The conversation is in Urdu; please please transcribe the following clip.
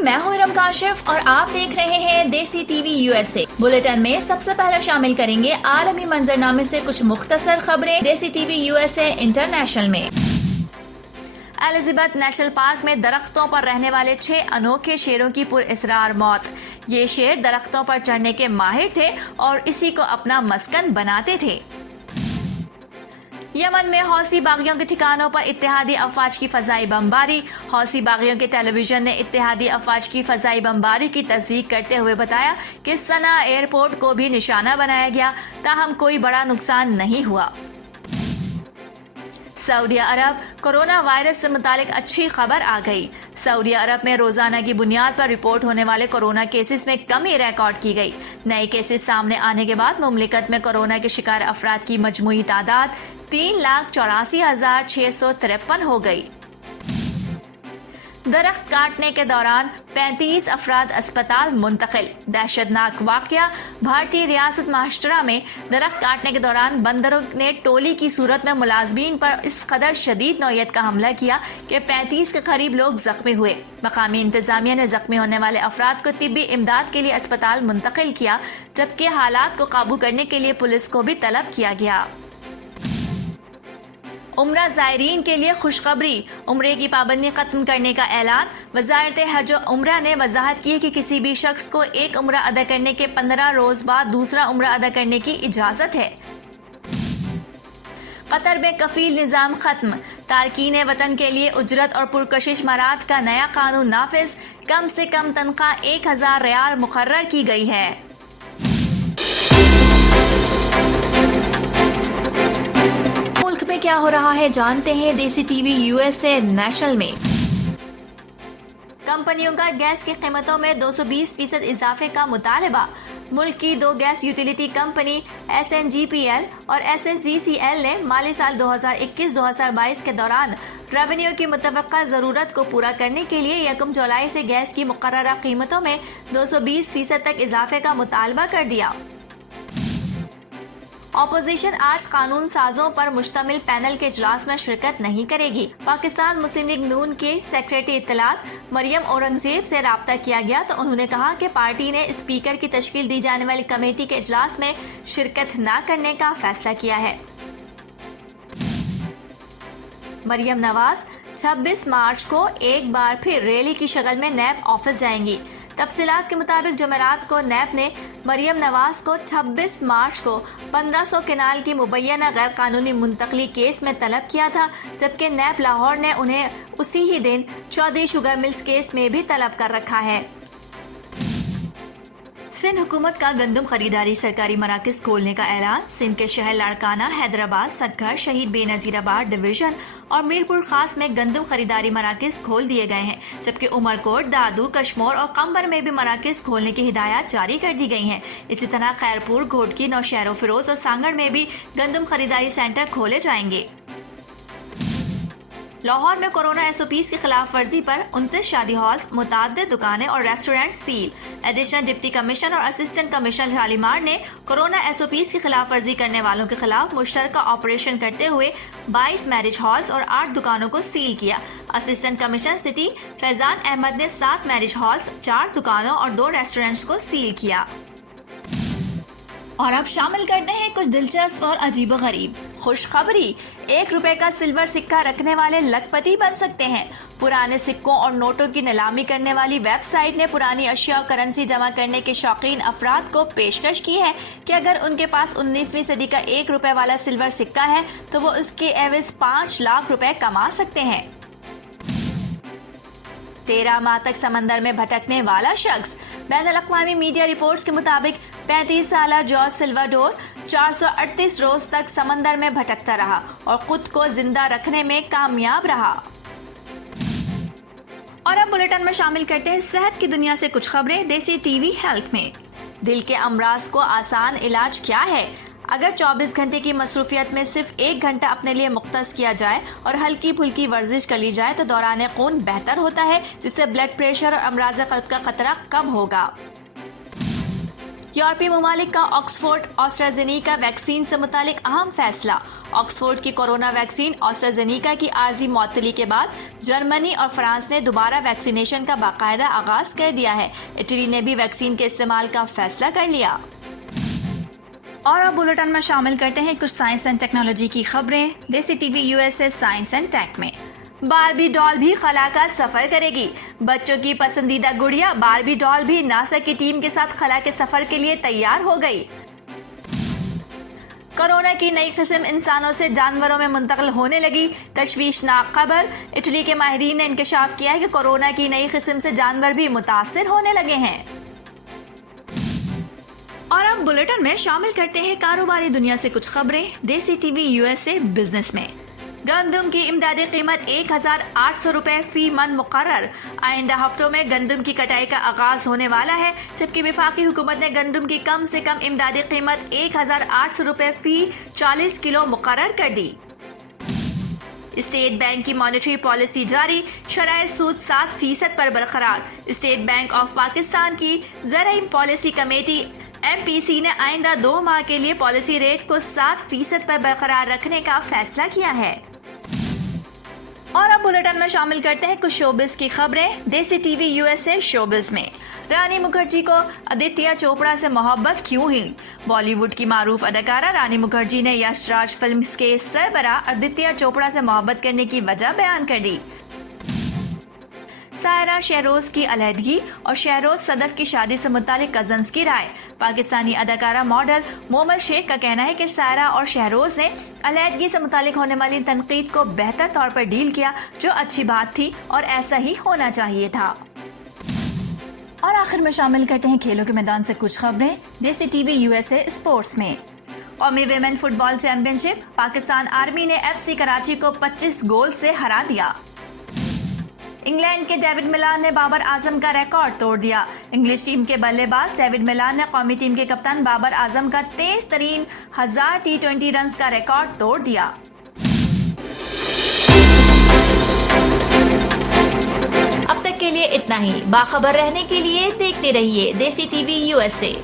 ناظرین، میں ہوں ارم کاشف اور آپ دیکھ رہے ہیں دیسی ٹی وی USA۔ بلیٹن میں سب سے پہلے شامل کریں گے عالمی منظرنامے سے کچھ مختصر خبریں دیسی ٹی وی USA انٹرنیشنل میں۔ الزبتھ نیشنل پارک میں درختوں پر رہنے والے 6 انوکھے شیروں کی پراسرار موت۔ یہ شیر درختوں پر چڑھنے کے ماہر تھے اور اسی کو اپنا مسکن بناتے تھے۔ یمن میں حوثی باغیوں کے ٹھکانوں پر اتحادی افواج کی فضائی بمباری۔ حوثی باغیوں کے ٹیلی ویژن نے اتحادی افواج کی فضائی بمباری کی تصدیق کرتے ہوئے بتایا کہ صنعا ایئرپورٹ کو بھی نشانہ بنایا گیا، تاہم کوئی بڑا نقصان نہیں ہوا۔ سعودی عرب، کورونا وائرس سے متعلق اچھی خبر آ گئی۔ سعودی عرب میں روزانہ کی بنیاد پر رپورٹ ہونے والے کورونا کیسز میں کمی ریکارڈ کی گئی۔ نئے کیسز سامنے آنے کے بعد مملکت میں کورونا کے شکار افراد کی مجموعی تعداد 3,84,653 ہو گئی۔ درخت کاٹنے کے دوران 35 افراد اسپتال منتقل۔ دہشتناک واقعہ بھارتی ریاست مہاراشٹر میں درخت کاٹنے کے دوران بندروں نے ٹولی کی صورت میں ملازمین پر اس قدر شدید نوعیت کا حملہ کیا کہ 35 کے قریب لوگ زخمی ہوئے۔ مقامی انتظامیہ نے زخمی ہونے والے افراد کو طبی امداد کے لیے اسپتال منتقل کیا، جبکہ حالات کو قابو کرنے کے لیے پولیس کو بھی طلب کیا گیا۔ عمرہ زائرین کے لیے خوشخبری، عمرے کی پابندی ختم کرنے کا اعلان۔ وزارت حج و عمرہ نے وضاحت کی ہے کہ کسی بھی شخص کو ایک عمرہ ادا کرنے کے 15 روز بعد دوسرا عمرہ ادا کرنے کی اجازت ہے۔ قطر میں کفیل نظام ختم، تارکین وطن کے لیے اجرت اور پرکشش مارات کا نیا قانون نافذ، کم سے کم تنخواہ 1,000 ریال مقرر کی گئی ہے۔ ملک میں کیا ہو رہا ہے جانتے ہیں دیسی ٹی وی USA نیشنل میں۔ کمپنیوں کا گیس کی قیمتوں میں 220% اضافے کا مطالبہ۔ ملک کی 2 گیس یوٹیلیٹی کمپنی SNGPL اور SSGCL نے مالی سال 2021-2022 کے دوران ریونیو کی متوقع ضرورت کو پورا کرنے کے لیے 1 جولائی سے گیس کی مقررہ قیمتوں میں 220% تک اضافے کا مطالبہ کر دیا۔ اپوزیشن آج قانون سازوں پر مشتمل پینل کے اجلاس میں شرکت نہیں کرے گی۔ پاکستان مسلم لیگ نون کے سیکریٹری اطلاعات مریم اورنگزیب سے رابطہ کیا گیا تو انہوں نے کہا کہ پارٹی نے اسپیکر کی تشکیل دی جانے والی کمیٹی کے اجلاس میں شرکت نہ کرنے کا فیصلہ کیا ہے۔ مریم نواز 26 مارچ کو ایک بار پھر ریلی کی شکل میں نیب آفس جائیں گی۔ تفصیلات کے مطابق جمعرات کو نیب نے مریم نواز کو 26 مارچ کو 1500 کنال کی مبینہ غیر قانونی منتقلی کیس میں طلب کیا تھا، جبکہ نیب لاہور نے انہیں اسی ہی دن چودھری شوگر ملز کیس میں بھی طلب کر رکھا ہے۔ سندھ حکومت کا گندم خریداری سرکاری مراکز کھولنے کا اعلان۔ سندھ کے شہر لاڑکانہ، حیدرآباد، سکھر، شہید بے نظیر آباد ڈویژن اور میرپور خاص میں گندم خریداری مراکز کھول دیے گئے ہیں، جبکہ عمرکوٹ، دادو، کشمور اور قمبر میں بھی مراکز کھولنے کی ہدایات جاری کر دی گئی ہیں۔ اسی طرح خیرپور، گھوٹکی، نوشہر و فیروز اور سانگڑ میں بھی گندم خریداری سینٹر کھولے جائیں گے۔ لاہور میں کورونا SOPs کی خلاف ورزی پر 29 شادی ہالز، متعدد دکانیں اور restaurant seal. Additional deputy commissioner اور اسسٹنٹ کمشنر شالیمار نے کورونا SOPs کی خلاف ورزی کرنے والوں کے خلاف مشترکہ آپریشن کرتے ہوئے 22 میرج ہالز اور 8 دکانوں کو سیل کیا۔ اسسٹنٹ کمشنر سٹی فیضان احمد نے 7 میرج ہالز، 4 دکانوں اور 2 ریسٹورنٹس کو سیل کیا۔ اور اب شامل کرتے ہیں کچھ دلچسپ اور عجیب و غریب خوشخبری۔ 1 روپے کا سلور سکہ رکھنے والے لکھ پتی بن سکتے ہیں۔ پرانے سکوں اور نوٹوں کی نیلامی کرنے والی ویب سائٹ نے پرانی اشیاء اور کرنسی جمع کرنے کے شوقین افراد کو پیشکش کی ہے کہ اگر ان کے پاس 19ویں صدی کا 1 روپے والا سلور سکہ ہے تو وہ اس کے عوض 5 لاکھ روپے کما سکتے ہیں۔ 13 ماہ تک سمندر میں بھٹکنے والا شخص۔ بین الاقوامی میڈیا رپورٹس کے مطابق 35 سالہ جارج سلواڈور 438 روز تک سمندر میں بھٹکتا رہا اور خود کو زندہ رکھنے میں کامیاب رہا۔ اور اب بلیٹن میں شامل کرتے ہیں صحت کی دنیا سے کچھ خبریں دیسی ٹی وی ہیلتھ میں۔ دل کے امراض کو آسان علاج کیا ہے؟ اگر 24 گھنٹے کی مصروفیت میں صرف 1 گھنٹہ اپنے لیے مختص کیا جائے اور ہلکی پھلکی ورزش کر لی جائے تو دوران خون بہتر ہوتا ہے، جس سے بلڈ پریشر اور امراض قلب کا خطرہ کم ہوگا۔ یورپی ممالک کا آکسفورڈ آسٹرازینیکا ویکسین سے متعلق اہم فیصلہ۔ آکسفورڈ کی کورونا ویکسین آسٹرازینیکا کی عارضی معطلی کے بعد جرمنی اور فرانس نے دوبارہ ویکسینیشن کا باقاعدہ آغاز کر دیا ہے۔ اٹلی نے بھی ویکسین کے استعمال کا فیصلہ کر لیا۔ اور اب بلیٹن میں شامل کرتے ہیں کچھ سائنس اینڈ ٹیکنالوجی کی خبریں۔ دیسی T V USA science and take میں باربی ڈال بھی خلا کا سفر کرے گی۔ بچوں کی پسندیدہ گڑیا باربی ڈال بھی ناسا کی ٹیم کے ساتھ خلا کے سفر کے لیے تیار ہو گئی۔ کورونا کی نئی قسم انسانوں سے جانوروں میں منتقل ہونے لگی، تشویشناک خبر۔ اٹلی کے ماہرین نے انکشاف کیا ہے کہ کورونا کی نئی قسم سے جانور بھی متاثر ہونے لگے ہیں۔ اور اب بلیٹن میں شامل کرتے ہیں کاروباری دنیا سے کچھ خبریں۔ دیسی ٹی وی USA بزنس میں گندم کی امدادی قیمت 1,800 روپے فی من مقرر۔ آئندہ ہفتوں میں گندم کی کٹائی کا آغاز ہونے والا ہے، جبکہ وفاقی حکومت نے گندم کی کم سے کم امدادی قیمت 1,800 روپے فی 40 کلو مقرر کر دی۔ اسٹیٹ بینک کی مانیٹری پالیسی جاری، شرح سود 7% پر برقرار۔ اسٹیٹ بینک آف پاکستان کی زرعی پالیسی کمیٹی MPC نے آئندہ 2 ماہ کے لیے پالیسی ریٹ کو 7% پر برقرار رکھنے کا فیصلہ کیا ہے۔ اور اب بلیٹن میں شامل کرتے ہیں کچھ شوبز کی خبریں۔ دیسی ٹی وی USA شوبز میں رانی مکھرجی کو آدتیہ چوپڑا سے محبت کیوں ہوئی؟ بالی ووڈ کی معروف اداکارہ رانی مکھرجی نے یش راج فلمز کے سربراہ آدتیہ چوپڑا سے محبت کرنے کی وجہ بیان کر دی۔ سائرہ شہروز کی علیحدگی اور شہروز صدف کی شادی سے متعلق کزنز کی رائے۔ پاکستانی اداکارہ ماڈل مومل شیخ کا کہنا ہے کہ سائرہ اور شہروز نے علیحدگی سے متعلق ہونے والی تنقید کو بہتر طور پر ڈیل کیا، جو اچھی بات تھی اور ایسا ہی ہونا چاہیے تھا۔ اور آخر میں شامل کرتے ہیں کھیلوں کے میدان سے کچھ خبریں۔ دیسی ٹی وی USA اسپورٹس میں قومی ویمن فٹ بال چیمپئن شپ پاکستان آرمی نے FC کراچی کو 25 گول سے ہرا دیا۔ انگلینڈ کے ڈیوڈ ملان نے بابر اعظم کا ریکارڈ توڑ دیا۔ انگلش ٹیم کے بلے باز ڈیوڈ ملان نے قومی ٹیم کے کپتان بابر اعظم کا تیز ترین 1000 T20 رنز کا ریکارڈ توڑ دیا۔ اب تک کے لیے اتنا ہی۔ باخبر رہنے کے لیے دیکھتے رہیے دیسی ٹی وی USA۔